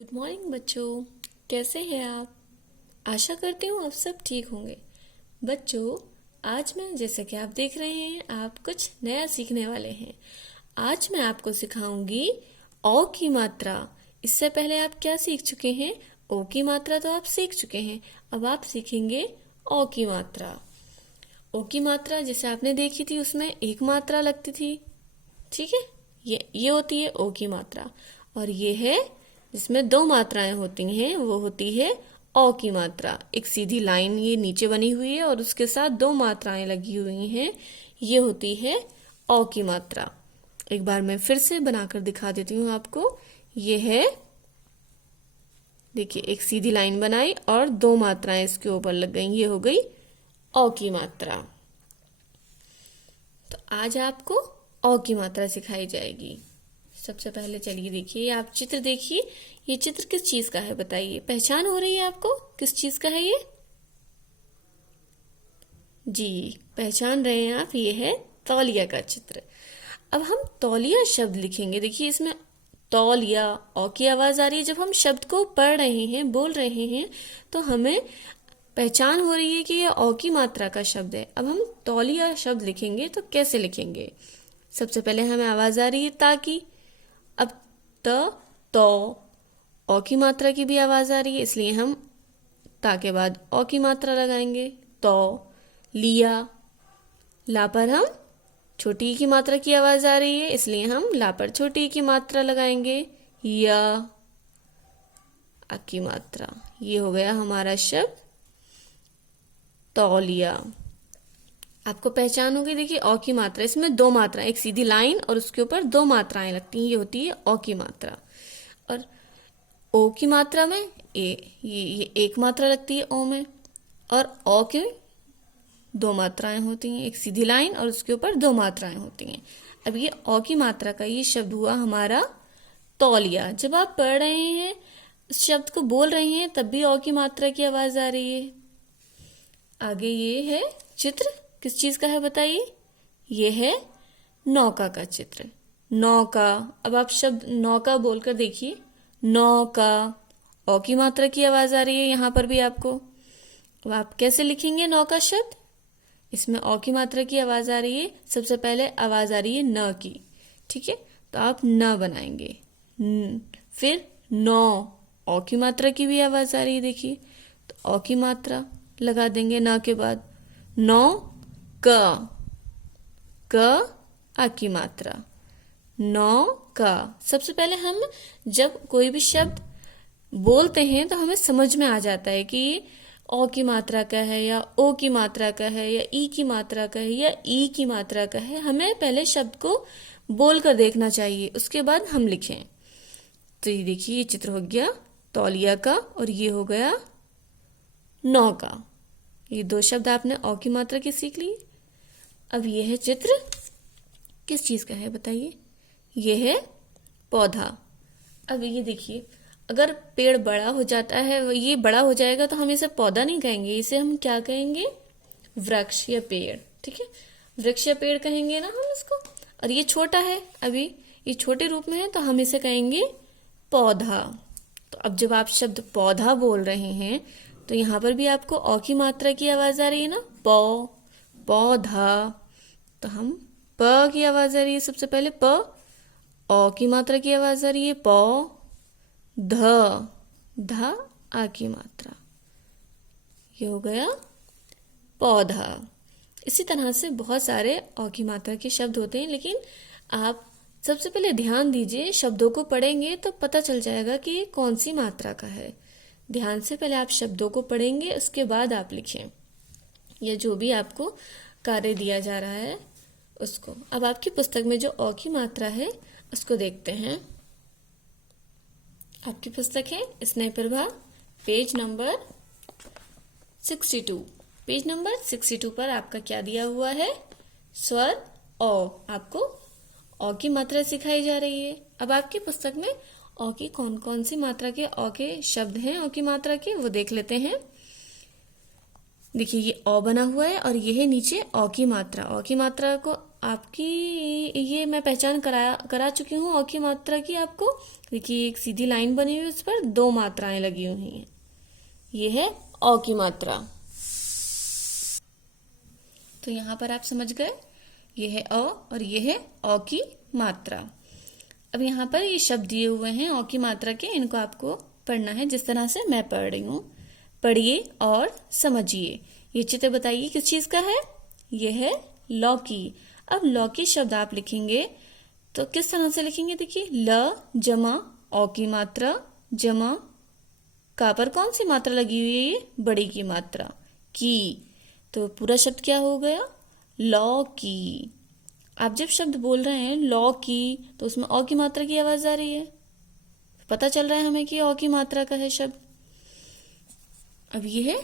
Good morning बच्चों। कैसे हैं आप? आशा करती हूँ आप सब ठीक होंगे। बच्चों, आज मैं जैसे कि आप देख रहे हैं आप कुछ नया सीखने वाले हैं। आज मैं आपको सिखाऊंगी ओ की मात्रा। इससे पहले आप क्या सीख चुके हैं? ओ की मात्रा तो आप सीख चुके हैं। अब आप सीखेंगे ओ की मात्रा। ओ की मात्रा जैसे आपने देखी थी उसमें एक मात्रा लगती थी, ठीक है। ये होती है ओ की मात्रा। और ये है जिसमें दो मात्राएं होती हैं, वो होती है ओ की मात्रा। एक सीधी लाइन ये नीचे बनी हुई है और उसके साथ दो मात्राएं लगी हुई हैं, ये होती है ओ की मात्रा। एक बार मैं फिर से बनाकर दिखा देती हूँ आपको। ये है, देखिए, एक सीधी लाइन बनाई और दो मात्राएं इसके ऊपर लग गई, ये हो गई ओ की मात्रा। तो आज आपको ओ की मात्रा सिखाई जाएगी। सबसे पहले चलिए देखिए, आप चित्र देखिए। ये चित्र किस चीज का है बताइए? पहचान हो रही है आपको किस चीज का है ये? जी, पहचान रहे हैं आप, ये है तौलिया का चित्र। अब हम तौलिया शब्द लिखेंगे। देखिए इसमें तौलिया ओ की आवाज आ रही है। जब हम शब्द को पढ़ रहे हैं, बोल रहे हैं, तो हमें पहचान हो रही है कि ये ओ की मात्रा का शब्द है। अब हम तौलिया शब्द लिखेंगे तो कैसे लिखेंगे? सबसे पहले हमें आवाज आ रही है ता की। अब त, तो, ओ की मात्रा की भी आवाज आ रही है, इसलिए हम ता के बाद ओ की मात्रा लगाएंगे। तो, लिया। ला पर हम छोटी की मात्रा की आवाज आ रही है, इसलिए हम ला पर छोटी की मात्रा लगाएंगे। या, आ की मात्रा। ये हो गया हमारा शब्द तौलिया। आपको पहचान हो गई। देखिए ओ की मात्रा, इसमें दो मात्रा, एक सीधी लाइन और उसके ऊपर दो मात्राएं लगती हैं, ये होती है ओ की मात्रा। और ओ की मात्रा में ये एक मात्रा लगती है ओ में, और ओ की दो मात्राएं होती हैं, एक सीधी लाइन और उसके ऊपर दो मात्राएं होती हैं। अब ये ओ की मात्रा का ये शब्द हुआ हमारा तौलिया। जब आप पढ़ रहे हैं, इस शब्द को बोल रहे हैं, तब भी ओ की मात्रा की आवाज आ रही है। आगे ये है चित्र, किस चीज का है बताइए? ये है नौका का चित्र। नौका। अब आप शब्द नौका बोलकर देखिए। नौका, ओ की मात्रा की आवाज आ रही है यहां पर भी आपको। अब आप कैसे लिखेंगे नौका शब्द? इसमें ओ की मात्रा की आवाज आ रही है, सबसे पहले आवाज आ रही है न की, ठीक है। तो आप न बनाएंगे। फिर नौ, ओ की मात्रा की भी आवाज आ रही है, देखिए। तो ओ की मात्रा लगा देंगे न के बाद। नौ क, आ की मात्रा। नौ का। सबसे पहले हम जब कोई भी शब्द बोलते हैं तो हमें समझ में आ जाता है कि ओ की मात्रा का है या ओ की मात्रा का है या ई की मात्रा का है या ई की मात्रा का है। हमें पहले शब्द को बोलकर देखना चाहिए, उसके बाद हम लिखें। तो ये देखिए, ये चित्र हो गया तौलिया का और ये हो गया नौ का। ये दो शब्द आपने ओ की मात्रा की सीख ली। अब ये है चित्र, किस चीज का है बताइए? ये है पौधा। अब ये देखिए, अगर पेड़ बड़ा हो जाता है, ये बड़ा हो जाएगा, तो हम इसे पौधा नहीं कहेंगे, इसे हम क्या कहेंगे? वृक्ष या पेड़, ठीक है। वृक्ष या पेड़ कहेंगे ना हम इसको। और ये छोटा है, अभी ये छोटे रूप में है, तो हम इसे कहेंगे पौधा। तो अब जब आप शब्द पौधा बोल रहे हैं, तो यहां पर भी आपको ओ की मात्रा की आवाज आ रही है ना, पौधा। तो हम प की आवाज आ रही है, सबसे पहले प। ओ की मात्रा की आवाज आ रही है ध आ की मात्रा। ये हो गया पौधा। इसी तरह से बहुत सारे ओ की मात्रा के शब्द होते हैं, लेकिन आप सबसे पहले ध्यान दीजिए, शब्दों को पढ़ेंगे तो पता चल जाएगा कि ये कौन सी मात्रा का है। ध्यान से पहले आप शब्दों को पढ़ेंगे, उसके बाद आप लिखें, या जो भी आपको कार्य दिया जा रहा है उसको। अब आपकी पुस्तक में जो ओ की मात्रा है उसको देखते हैं। आपकी पुस्तक है स्नेह Prabha, page number 62। Page number 62 पर आपका क्या दिया हुआ है? स्वर ओ। आपको ओ की मात्रा सिखाई जा रही है। अब आपकी पुस्तक में ओ की कौन कौन सी मात्रा के ओ के शब्द हैं, ओ की मात्रा के, वो देख लेते हैं। देखिए, ये ओ बना हुआ है और ये है नीचे ओ की मात्रा। ओ की मात्रा को आपकी ये मैं पहचान करा चुकी हूँ अ की मात्रा की आपको। देखिए एक सीधी लाइन बनी हुई है, उस पर दो मात्राएं लगी हुई हैं। ये है अ की मात्रा। तो यहाँ पर आप समझ गए, ये है अ और ये है अ की मात्रा। अब यहाँ पर ये शब्द दिए हुए हैं अ की मात्रा के, इनको आपको पढ़ना है जिस तरह से मैं पढ़ रही हूँ। पढ़िए और समझिए। ये चित्र बताइए किस चीज का है। ये है लौकी। अब लौकी शब्द आप लिखेंगे तो किस तरह से लिखेंगे, देखिए ल जमा अ की मात्रा जमा का पर कौन सी मात्रा लगी हुई है, ये बड़ी की मात्रा की। तो पूरा शब्द क्या हो गया, लौकी। आप जब शब्द बोल रहे हैं लौकी तो उसमें अ की मात्रा की आवाज आ रही है, पता चल रहा है हमें कि अ की मात्रा का है शब्द। अब ये है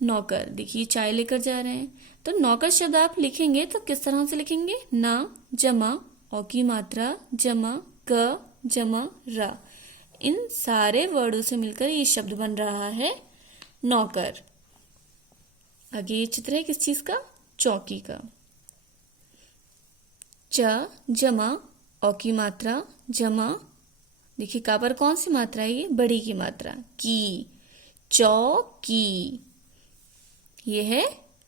नौकर। देखिए चाय लेकर जा रहे हैं, तो नौकर शब्द आप लिखेंगे तो किस तरह से लिखेंगे, ना जमा अ की मात्रा जमा क जमा रा। इन सारे वर्डों से मिलकर ये शब्द बन रहा है नौकर। आगे ये चित्र है किस चीज का, चौकी का। च जमा अ की मात्रा जमा, देखिए का पर कौन सी मात्रा है, ये बड़ी की मात्रा की, चौकी। ये है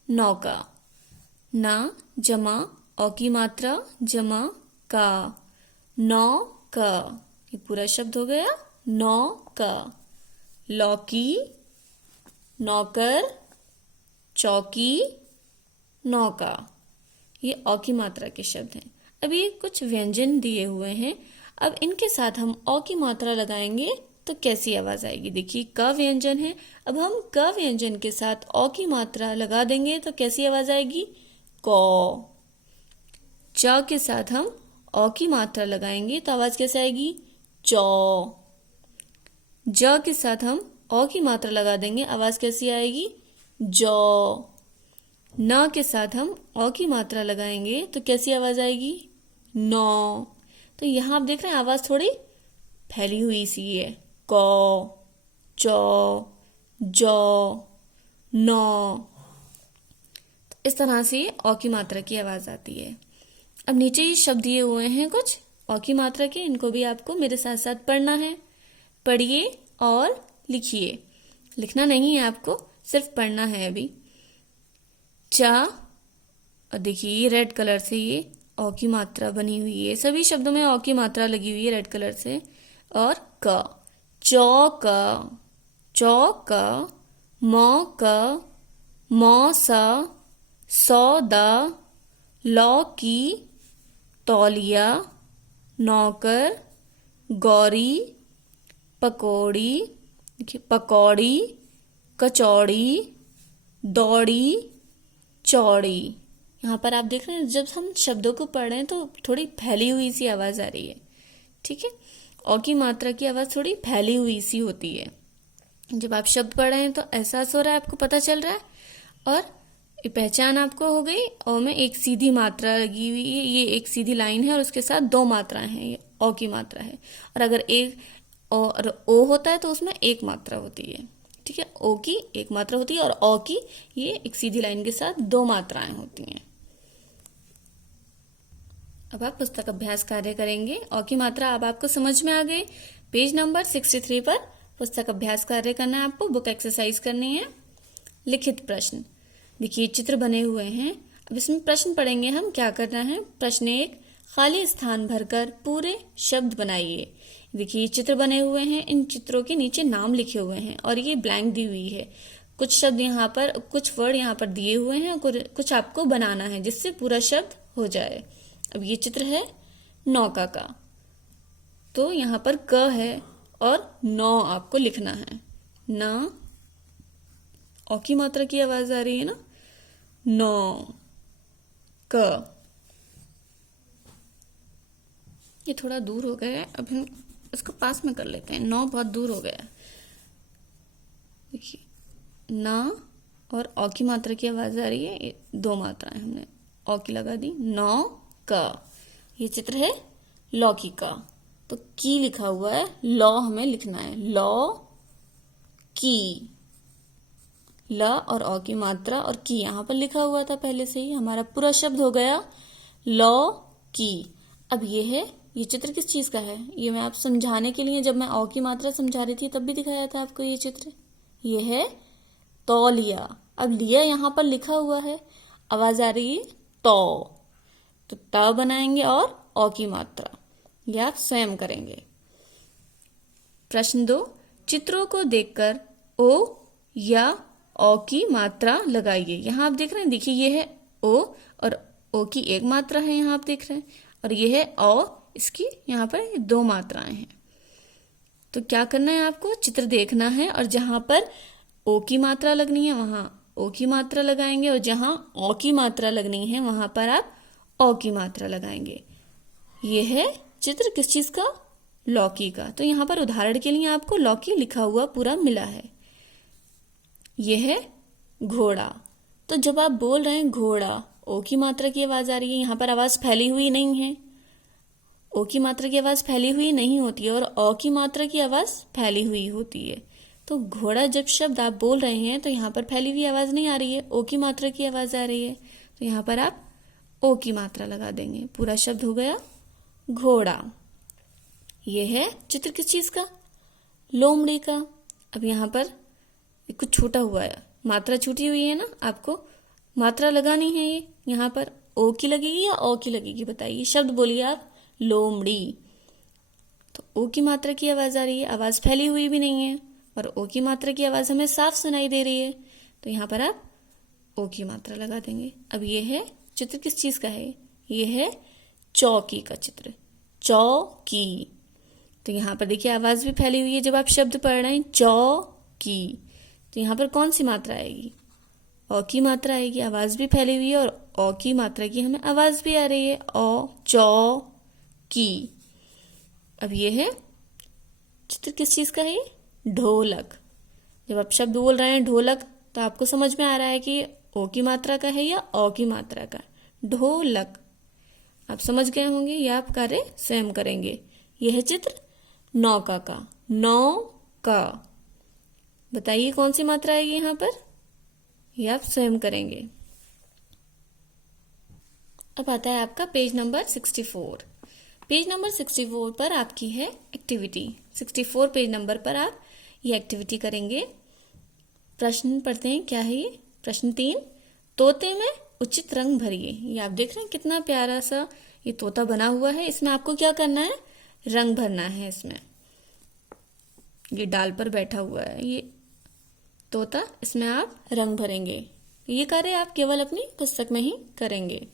नौका। ना जमा अ की मात्रा जमा का, नौ का। ये पूरा शब्द हो गया नौ का। लौकी, नौकर, चौकी, नौका। ये अ की मात्रा के शब्द हैं। अब ये कुछ व्यंजन दिए हुए हैं, अब इनके साथ हम अ की मात्रा लगाएंगे तो कैसी आवाज आएगी। देखिए क व्यंजन है, अब हम क व्यंजन के साथ अ की मात्रा लगा देंगे तो कैसी आवाज आएगी, कौ। च के साथ हम अ की मात्रा लगाएंगे तो आवाज कैसे आएगी, चौ। ज के साथ हम अ की मात्रा लगा देंगे, आवाज कैसी आएगी, जौ। न के साथ हम अ की मात्रा लगाएंगे तो कैसी आवाज आएगी, नौ। तो यहां आप देख रहे हैं आवाज थोड़ी फैली हुई सी है, कौ, चौ, जौ, नौ। तो इस तरह से अ की मात्रा की आवाज आती है। अब नीचे ये शब्द दिए हुए हैं कुछ अ की मात्रा के, इनको भी आपको मेरे साथ साथ पढ़ना है। पढ़िए और लिखिए। लिखना नहीं है आपको, सिर्फ पढ़ना है अभी। चा, और देखिए ये रेड कलर से ये अ की मात्रा बनी हुई है, सभी शब्दों में अ की मात्रा लगी हुई है रेड कलर से। और क, चौक, चौक, मौक, मौसा, सौदा, लौकी, तौलिया, नौकर, गौरी, पकौड़ी, देखिए पकौड़ी, कचौड़ी, दौड़ी, चौड़ी। यहाँ पर आप देख रहे हैं जब हम शब्दों को पढ़ रहे हैं तो थोड़ी फैली हुई सी आवाज आ रही है, ठीक है। अ की मात्रा की आवाज थोड़ी फैली हुई सी होती है। जब आप शब्द पढ़ रहे हैं तो एहसास हो रहा है, आपको पता चल रहा है। और ये पहचान आपको हो गई, अ में एक सीधी मात्रा लगी हुई है, ये एक सीधी लाइन है और उसके साथ दो मात्राएं हैं, ये अ की मात्रा है। और अगर एक और ओ होता है तो उसमें एक मात्रा होती है, ठीक है। ओ की एक मात्रा होती है और अ की ये एक सीधी लाइन के साथ दो मात्राएं होती हैं। अब आप पुस्तक अभ्यास कार्य करेंगे। अ की मात्रा अब आपको समझ में आ गई। पेज नंबर 63 पर पुस्तक अभ्यास कार्य करना है आपको, बुक एक्सरसाइज करनी है। लिखित प्रश्न, देखिए चित्र बने हुए हैं। अब इसमें प्रश्न पढ़ेंगे हम। क्या करना है, प्रश्न 1, खाली स्थान भरकर पूरे शब्द बनाइए। देखिए चित्र बने हुए हैं, इन चित्रों के नीचे नाम लिखे हुए हैं और ये ब्लैंक दी हुई है। कुछ शब्द यहाँ पर, कुछ वर्ड यहाँ पर दिए हुए हैं, कुछ आपको बनाना है जिससे पूरा शब्द हो जाए। अब ये चित्र है नौका का, तो यहाँ पर क है और नौ आपको लिखना है। ना, अ की मात्रा की आवाज आ रही है ना, नौ, क। ये थोड़ा दूर हो गया है, अब हम इसको पास में कर लेते हैं। नौ बहुत दूर हो गया है। देखिए ना और अ की मात्रा की आवाज आ रही है, ये दो मात्राएं हमने अ की लगा दी, नौ का। ये चित्र है लौकी का, तो की लिखा हुआ है, लौ हमें लिखना है, लौ की। ल और अ की मात्रा और की यहाँ पर लिखा हुआ था पहले से ही, हमारा पूरा शब्द हो गया लौकी। अब ये चित्र किस चीज का है? ये मैं आप समझाने के लिए, जब मैं औ की मात्रा समझा रही थी तब भी दिखाया था आपको ये चित्र। ये है तौलिया। अब लिया यहाँ पर लिखा हुआ है, आवाज आ रही है तो त बनाएंगे और औ की मात्रा, ये आप स्वयं करेंगे। प्रश्न 2, चित्रों को देखकर ओ या औ की मात्रा लगाइए। यहाँ आप देख रहे हैं, देखिए ये है ओ और ओ की एक मात्रा है, यहाँ आप देख रहे हैं, और ये है औ, इसकी यहाँ पर 2 मात्राएं हैं। तो क्या करना है आपको? चित्र देखना है और जहां पर ओ की मात्रा लगनी है वहां ओ की मात्रा लगाएंगे, और जहां औ की मात्रा लगनी है वहां पर आप औ की मात्रा लगाएंगे। ये है चित्र किस चीज का? लौकी का। तो यहाँ पर उदाहरण के लिए आपको लौकी लिखा हुआ पूरा मिला है। यह है घोड़ा। तो जब आप बोल रहे हैं घोड़ा, ओ की मात्रा की आवाज आ रही है, यहाँ पर आवाज फैली हुई नहीं है। ओ की मात्रा की आवाज फैली हुई नहीं होती है और औ की मात्रा की आवाज फैली हुई होती है। तो घोड़ा जब शब्द आप बोल रहे हैं तो यहाँ पर फैली हुई आवाज नहीं आ रही है, ओ की मात्रा की आवाज आ रही है। तो यहाँ पर आप ओ की मात्रा लगा देंगे, पूरा शब्द हो गया घोड़ा। यह है चित्र किस चीज का? लोमड़ी का। अब यहाँ पर कुछ छूटा हुआ है, मात्रा छूटी हुई है ना, आपको मात्रा लगानी है। ये यहाँ पर ओ की लगेगी या औ की लगेगी? बताइए, शब्द बोलिए आप। लोमड़ी। तो ओ की मात्रा की आवाज आ रही है, आवाज फैली हुई भी नहीं है, और ओ की मात्रा की आवाज हमें साफ सुनाई दे रही है। तो यहाँ पर आप ओ की मात्रा लगा देंगे। अब ये है चित्र किस चीज का है? ये है चौकी का चित्र, चौकी। तो यहाँ पर देखिए आवाज भी फैली हुई है जब आप शब्द पढ़ रहे हैं, चौकी। तो यहाँ पर कौन सी मात्रा आएगी? औ की मात्रा आएगी, आवाज भी फैली हुई है और औ की मात्रा की हमें आवाज भी आ रही है, औ, चौ, की। अब ये है चित्र किस चीज का है? ढोलक। जब आप शब्द बोल रहे हैं ढोलक, तो आपको समझ में आ रहा है कि ओ की मात्रा का है या औ की मात्रा का। ढोलक। आप समझ गए होंगे, यह आप कार्य स्वयं करेंगे। यह है चित्र नौका का, नौका। बताइए कौन सी मात्रा आएगी यहाँ पर? यह आप स्वयं करेंगे। अब आता है आपका पेज नंबर 64। पेज नंबर 64 पर आपकी है एक्टिविटी। 64 पेज नंबर पर आप ये एक्टिविटी करेंगे। प्रश्न पढ़ते हैं, क्या है ये? प्रश्न 3, तोते में उचित रंग भरिए। ये आप देख रहे हैं कितना प्यारा सा ये तोता बना हुआ है। इसमें आपको क्या करना है? रंग भरना है। इसमें ये डाल पर बैठा हुआ है ये तोता, इसमें आप रंग भरेंगे। ये कार्य आप केवल अपनी पुस्तक में ही करेंगे।